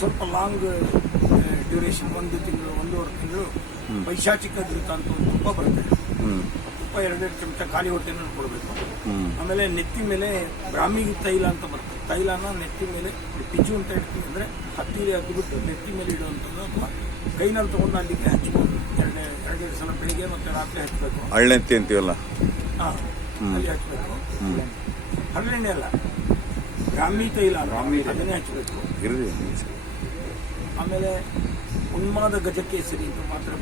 ಸ್ವಲ್ಪ long duration ಒಂದು ತಿಂಗಳು ಒಂದೂವರೆ ತಿಂಗಳು ಪೈಶಾಚಿಕ ಧೃತ ಅಂತ ಒಂದು ತುಪ್ಪ ಬರುತ್ತೆ. ತುಪ್ಪ ಎರಡೆರಡು ಚಮಚ ಖಾಲಿ ಹೊಟ್ಟೆನ ಕೊಡಬೇಕು. ಆಮೇಲೆ ನೆತ್ತಿ ಮೇಲೆ ಬ್ರಾಹ್ಮಿ ತೈಲ ಅಂತ ಬರುತ್ತೆ. ತೈಲನ ನೆತ್ತಿ ಮೇಲೆ ಪಿಜು ಅಂತ ಇಡ್ತೀವಿ ಅಂದರೆ ಹತ್ತಿ ಹತ್ತಿಬಿಟ್ಟು ನೆತ್ತಿ ಮೇಲೆ ಇಡುವಂಥದ್ದು ಅಥವಾ ಕೈನಲ್ಲಿ ತೊಗೊಂಡು ಅಲ್ಲಿಗೆ ಹಚ್ಬೋದು ಎರಡು ಎರಡೆರಡು ಸಲ ಬೆಳಿಗ್ಗೆ ಮತ್ತು ರಾತ್ರಿ ಹಚ್ಚಬೇಕು. ಹಳ್ಳೆತ್ತಿ ಅಂತೀವಲ್ಲ? ಹಾಂ ಅಲ್ಲಿ ಹಚ್ಚಬೇಕು. ಹಳ್ಳೆಣ್ಣೆ ಅಲ್ಲ. ಬ್ರಾಹ್ಮಿ ತೈಲ ಅದನ್ನೇ ಹಚ್ಚಬೇಕು. ಆಮೇಲೆ ಉನ್ಮಾದ ಗಜಕೇಸರಿ ಅಂತ ಮಾತ್ರ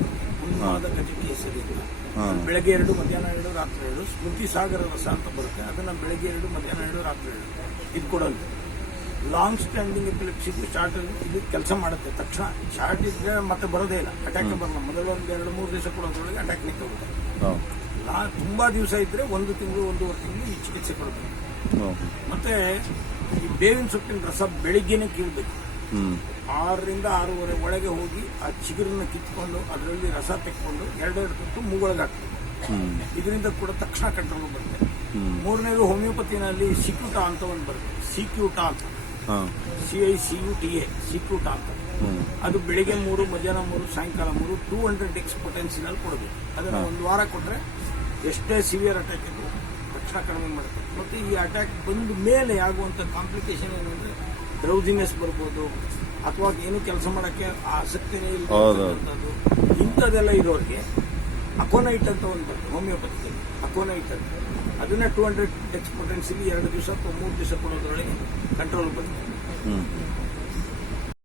ಉನ್ಮಾದ ಗಜಕೇಸರಿ ಅಂತ. ಹಾ. ಬೆಳಗ್ಗೆ ಎರಡು ಮಧ್ಯಾಹ್ನ ಎರಡು ರಾತ್ರಿ ಎರಡು. ಸ್ಮೃತಿ ಸಾಗರ ರಸ ಅಂತ ಬರುತ್ತೆ. ಅದನ್ನ ಬೆಳಗ್ಗೆ ಎರಡು ಮಧ್ಯಾಹ್ನ ಎರಡು ರಾತ್ರಿ ಎರಡು. ಇದು ಕೊಡೋದು. ಲಾಂಗ್ ಸ್ಟ್ಯಾಂಡಿಂಗ್ ಎಪಿಲೆಪ್ಸಿಗೆ ಶಾರ್ಟ್ ಇದು ಕೆಲಸ ಮಾಡುತ್ತೆ. ತಕ್ಷಣ ಶಾರ್ಟ್ ಇದ್ರೆ ಮತ್ತೆ ಬರೋದೇ ಇಲ್ಲ. ಅಟ್ಯಾಕ್ ಬರಲ್ಲ. ಮೊದಲು ಒಂದು ಎರಡು ಮೂರು ದಿವಸ ಕೊಡೋದ್ರೊಳಗೆ ಅಟ್ಯಾಕ್ ನಿಂತೋಗುತ್ತೆ ನಾ ತುಂಬಾ ದಿವಸ ಇದ್ರೆ ಒಂದು ತಿಂಗಳು ಒಂದೂವರೆ ತಿಂಗಳು ಈ ಚಿಕಿತ್ಸೆ ಕೊಡಬೇಕು. ಮತ್ತೆ ಈ ಬೇವಿನ ಸೊಪ್ಪಿನ ರಸ ಬೆಳಿಗ್ಗೆನೆ ಕೀಳ್ಬೇಕು. ಆರರಿಂದ ಆರೂವರೆ ಒಳಗೆ ಹೋಗಿ ಆ ಚಿಗುರನ್ನ ಕಿತ್ಕೊಂಡು ಅದರಲ್ಲಿ ರಸ ತೆಕ್ಕೊಂಡು ಎರಡೆರಡು ತುತ್ತು ಮೂಗೊಳಗೆ ಹಾಕ್ತೀವಿ ಹ್ಮ್. ಇದರಿಂದ ಕೂಡ ತಕ್ಷಣ ಕಂಟ್ರೋಲ್ ಬರುತ್ತೆ. ಮೂರನೇದು ಹೋಮಿಯೋಪತಿನಲ್ಲಿ ಸಿಕ್ಯೂಟ ಅಂತ ಒಂದು ಬರುತ್ತೆ. ಸಿಕ್ಯೂಟ ಅಂತ. C I C U T A cicuta ಅಂತ. ಅದು ಬೆಳಿಗ್ಗೆ ಮೂರು ಮಧ್ಯಾಹ್ನ ಮೂರು ಸಾಯಂಕಾಲ ಮೂರು ಟೂ ಹಂಡ್ರೆಡ್ ಎಕ್ಸ್ ಪೊಟೆನ್ಸಿನಲ್ಲಿ ಕೊಡಬೇಕು. ಅದನ್ನು ಒಂದು ವಾರ ಕೊಟ್ಟರೆ ಎಷ್ಟೇ ಸಿವಿಯರ್ ಅಟ್ಯಾಕ್ ಇದ್ರು ತಕ್ಷಣ ಕಡಿಮೆ ಮಾಡುತ್ತೆ ಮತ್ತು ಈ ಅಟ್ಯಾಕ್ ಬಂದ ಮೇಲೆ ಆಗುವಂಥ ಕಾಂಪ್ಲಿಕೇಶನ್ ಏನಂದರೆ ಡ್ರೌಸಿನೆಸ್ ಬರ್ಬೋದು ಅಥವಾ ಏನು ಕೆಲಸ ಮಾಡೋಕ್ಕೆ ಆಸಕ್ತಿನೇ ಇಲ್ಲ. ಇಂಥದ್ದೆಲ್ಲ ಇರೋರಿಗೆ ಅಕೋನೈಟ್ ಅಂತ ಒಂದು ಬರ್ತದೆ ಹೋಮಿಯೋಪತಿ ಅಕೋನೈಟ್ ಅಂತ. ಅದನ್ನೇ ಟೂ ಹಂಡ್ರೆಡ್ ಎಕ್ಸ್ಪೋಟೆನ್ಸಿಗೆ ಎರಡು ದಿವಸ ಅಥವಾ ಮೂರು ದಿವಸ ಕೊಡೋದ್ರೊಳಗೆ ಕಂಟ್ರೋಲ್ ಬರುತ್ತೆ ಹ್ಮ್.